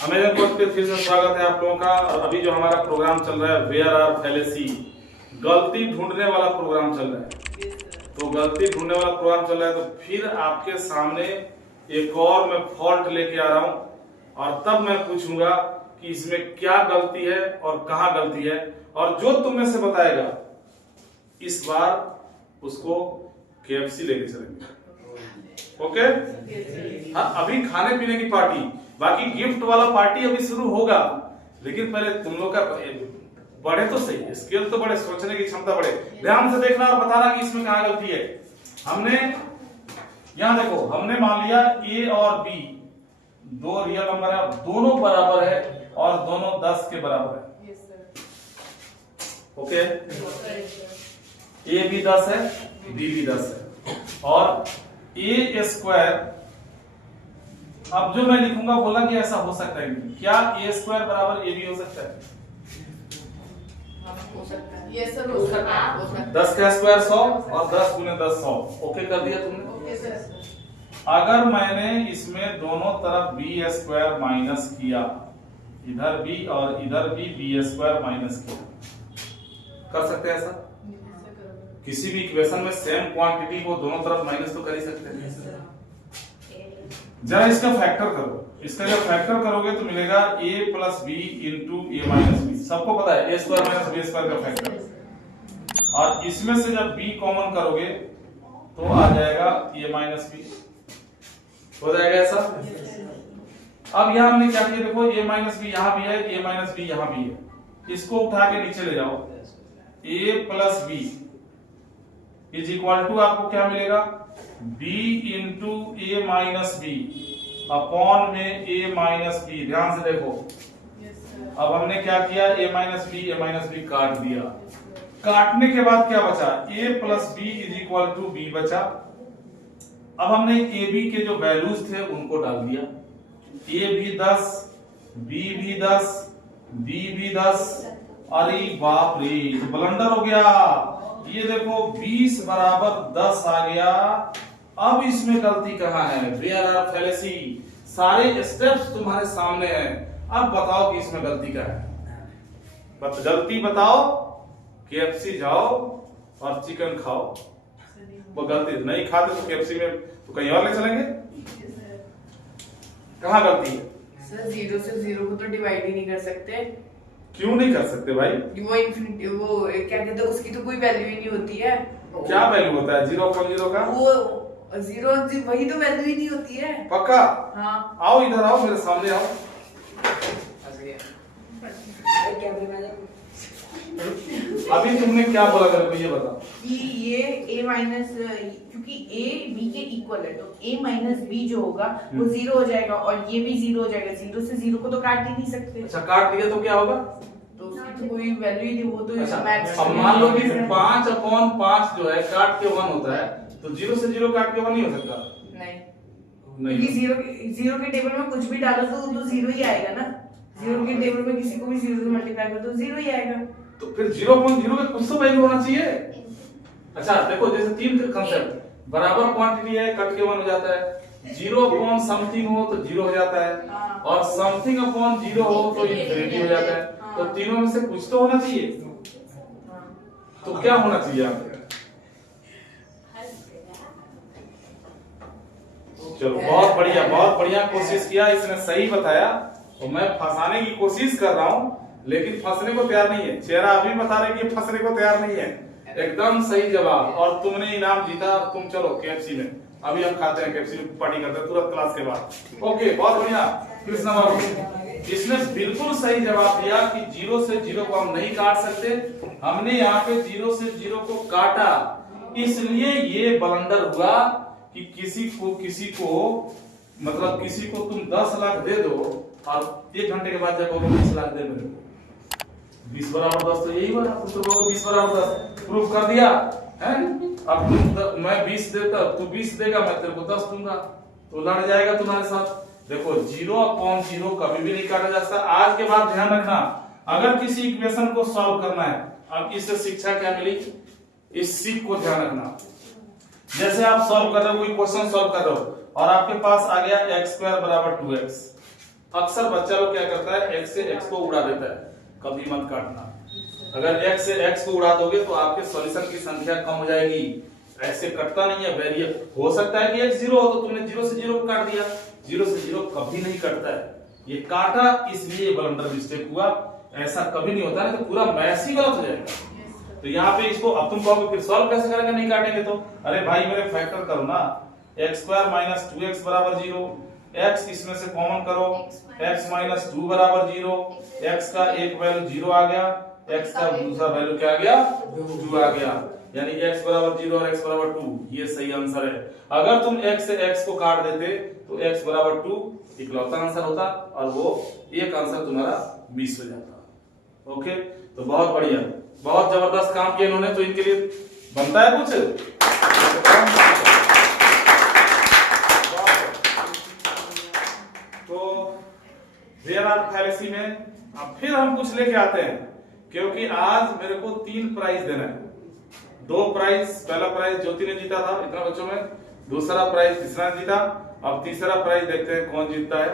Amazon course पे फिर से स्वागत है आप लोगों का। और अभी जो हमारा प्रोग्राम चल रहा है वेयर आर फैलेसी, गलती ढूंढने वाला प्रोग्राम चल रहा है। तो गलती ढूंढने वाला प्रोग्राम चल रहा है, तो फिर आपके सामने एक और मैं फॉल्ट लेके आ रहा हूं और तब मैं पूछूंगा कि इसमें क्या गलती है और कहाँ गलती है, और जो तुम में से बताएगा इस बार उसको KFC लेके चलेंगे। ओके? हाँ, अभी खाने पीने की पार्टी, बाकी गिफ्ट वाला पार्टी अभी शुरू होगा, लेकिन पहले तुम लोग का बढ़े तो सही, स्किल तो बढ़े, सोचने की क्षमता बढ़े। ध्यान से देखना और बताना कि इसमें कहाँ गलती है। हमने यहां देखो, हमने मान लिया A और B दो रियल नंबर है, दोनों बराबर है और दोनों 10 के बराबर है। ओके? A भी 10 है, B भी 10 है, और A स्क्वायर, अब जो मैं लिखूंगा बोला कि ऐसा हो सकता है, क्या A स्क्वायर बराबर AB हो सकता है? हो सकता है। ये सर हो सकता है। 10 का स्क्वायर 100 और 10 गुने 10 100। ओके कर दिया तुमने? Okay sir. अगर मैंने इसमें दोनों तरफ B स्क्वायर माइनस किया, इधर B और इधर भी B स्क्वायर माइनस किया, कर सकते हैं ऐसा? किसी भी इक्वेशन में सेम क्वांटिटी को दोनों तरफ माइनस तो कर ही सकते हैं। जरा इसका फैक्टर करो, इसका जब फैक्टर करोगे तो मिलेगा A plus B into A minus B. सबको पता है A square minus B square का फैक्टर, और इसमें से जब B कॉमन करोगे तो आ जाएगा A माइनस बी, हो जाएगा ऐसा। अब यहां हमने क्या किया, देखो A माइनस बी यहां भी है, A माइनस बी यहां भी है, इसको उठा के नीचे ले जाओ, A plus B is equal to आपको क्या मिलेगा, B into A minus B upon में A माइनस बी। ध्यान से देखो, अब हमने क्या किया, A माइनस बी काट दिया, काटने के बाद क्या बचा, A plus B is equal to B बचा। अब हमने ए बी के जो वैल्यूज थे उनको डाल दिया, A भी 10, B भी 10, B भी 10। अरे बाप रे, तो ब्लंडर हो गया। ये देखो 20 बराबर 10 आ गया। अब इसमें गलती कहाँ है? वेयर आर फैलेसी, सारे स्टेप्स तुम्हारे सामने हैं। अब बताओ कि इसमें गलती क्या है? गलती बताओ। KFC जाओ और चिकन खाओ, वो गलती नहीं खाते तो KFC में तो कहीं और ले चलेंगे। कहाँ गलती है? सर 0 से 0 को तो डिवाइड ही नहीं कर सकते। क्यों नहीं कर सकते भाई? वो इंफिनिटी, वो क्या कहते हैं, उसकी तो कोई वैल्यू ही नहीं होती है। क्या वैल्यू होता है 0 अपॉन 0 का? वो 0 वही तो वैल्यू ही नहीं होती है। पक्का? हाँ। आओ इधर आओ, मेरे सामने आओ। अभी तुमने क्या बोला मेरे को ये बताओ कि ये A माइनस, क्योंकि A B के इक्वल है तो A माइनस B जो होगा वो 0 हो जाएगा और ये भी 0 हो जाएगा। 0 से 0 को तो काट ही नहीं सकते। अच्छा, काट दिया तो क्या होगा? तो उसकी तो कोई वैल्यू ही नहीं, वो तो अच्छा, मैक्स। अब मान लो कि 5 अपॉन 5 जो है काट के 1 होता है, तो 0 से 0 काट के 1 नहीं हो सकता। नहीं, क्योंकि 0 के टेबल में कुछ भी डालो तो 0 ही आएगा ना। 0 के टेबल में किसी को भी 0 से मल्टीप्लाई करो तो 0 ही आएगा। तो फिर 0.0 का कुछ तो वैल्यू होना चाहिए। अच्छा देखो, जैसे 3 कंसेप्ट, बराबर क्वांटिटी है, कट के 1 हो जाता है, 0 अपॉन समथिंग हो तो 0 हो जाता है, और समथिंग अपॉन 0 हो तो इनफिनिटी हो जाता है। तो तीनों में से कुछ तो होना चाहिए। तो क्या होना चाहिए यहाँ पे? चलो बहुत बढ़िया कोशिश किया, इसने सही बताया। तो मैं फंसाने की कोशिश कर रहा हूँ, लेकिन फंसने को तैयार नहीं है। चेहरा अभी बता रहे कि फंसने को तैयार नहीं है। एकदम सही जवाब, और तुमने इनाम जीता। तुम चलो KFC में, अभी हम खाते हैं, KFC में पार्टी करते हैं तुरंत क्लास के बाद। ओके, बहुत बढ़िया कृष्णा बाबू, इसने बिल्कुल सही जवाब दिया कि 0 से 0 को हम नहीं काट सकते। हमने यहाँ पे 0 से 0 को काटा, इसलिए ये ब्लंडर हुआ कि किसी को मतलब किसी को तुम 10 लाख दे दो और 1 घंटे के बाद जब 20 लाख दे मेरे को, 20 बराबर 10 तो यही बना, तो 20 बराबर 10 प्रूफ कर दिया है। अब मैं 20 देता, तू 20 देगा, मैं तेरे को 10 दूंगा, तो लड़ जाएगा तुम्हारे साथ। देखो 0 अपॉन 0 कभी भी नहीं काटा जा सकता। आज के बाद ध्यान रखना, अगर किसी इक्वेशन को सॉल्व करना है, अब इससे शिक्षा क्या मिली, इस सीख को ध्यान रखना। जैसे आप सॉल्व कर रहे हो, कोई क्वेश्चन सॉल्व कर रहे हो और आपके पास आ गया x² बराबर 2x, अक्सर बच्चा लोग क्या करता है, x से x को उड़ा देता है, कभी मत काटना। अगर x से x को उड़ा दोगे तो आपके सॉल्यूशन की संख्या कम हो जाएगी। ऐसे कटता नहीं है, वेरिएबल हो सकता है कि x 0 हो तो तुमने 0 से 0 काट दिया, 0 से 0 कभी नहीं कटता है। ये काटा इसलिए ब्लंडर मिस्टेक हुआ, ऐसा कभी नहीं होता है, तो पूरा मैथ ही गलत हो जाएगा। तो यहाँ पे इसको अब तुम कहोगे फिर सॉल्व कैसे करेंगे नहीं काटेंगे तो, अरे भाई मेरे फैक्टर करो ना, x² - 2x बराबर 0, x इसमें से कॉमन करो, x - 2 बराबर 0, x का एक वैल्यू 0 आ गया, x का दूसरा वैल्यू क्या आ गया, 2 आ गया, यानी x बराबर 0 और x बराबर 2, ये सही आंसर है। अगर तुम x से x को काट देते तो x बराबर 2 इकलौता आंसर होता और वो एक आंसर तुम्हारा मिस हो जाता। ओके, तो बहुत बढ़िया, बहुत जबरदस्त काम किया इन्होंने। तो इनके लिए बनता है कुछ तो वेयर आर फैलेसी में अब फिर हम कुछ लेके आते हैं, क्योंकि आज मेरे को 3 प्राइज देना है। 2 प्राइज, पहला प्राइज ज्योति ने जीता था इतना बच्चों में, दूसरा प्राइज तीसरा जीता, अब तीसरा प्राइज देखते हैं कौन जीतता है।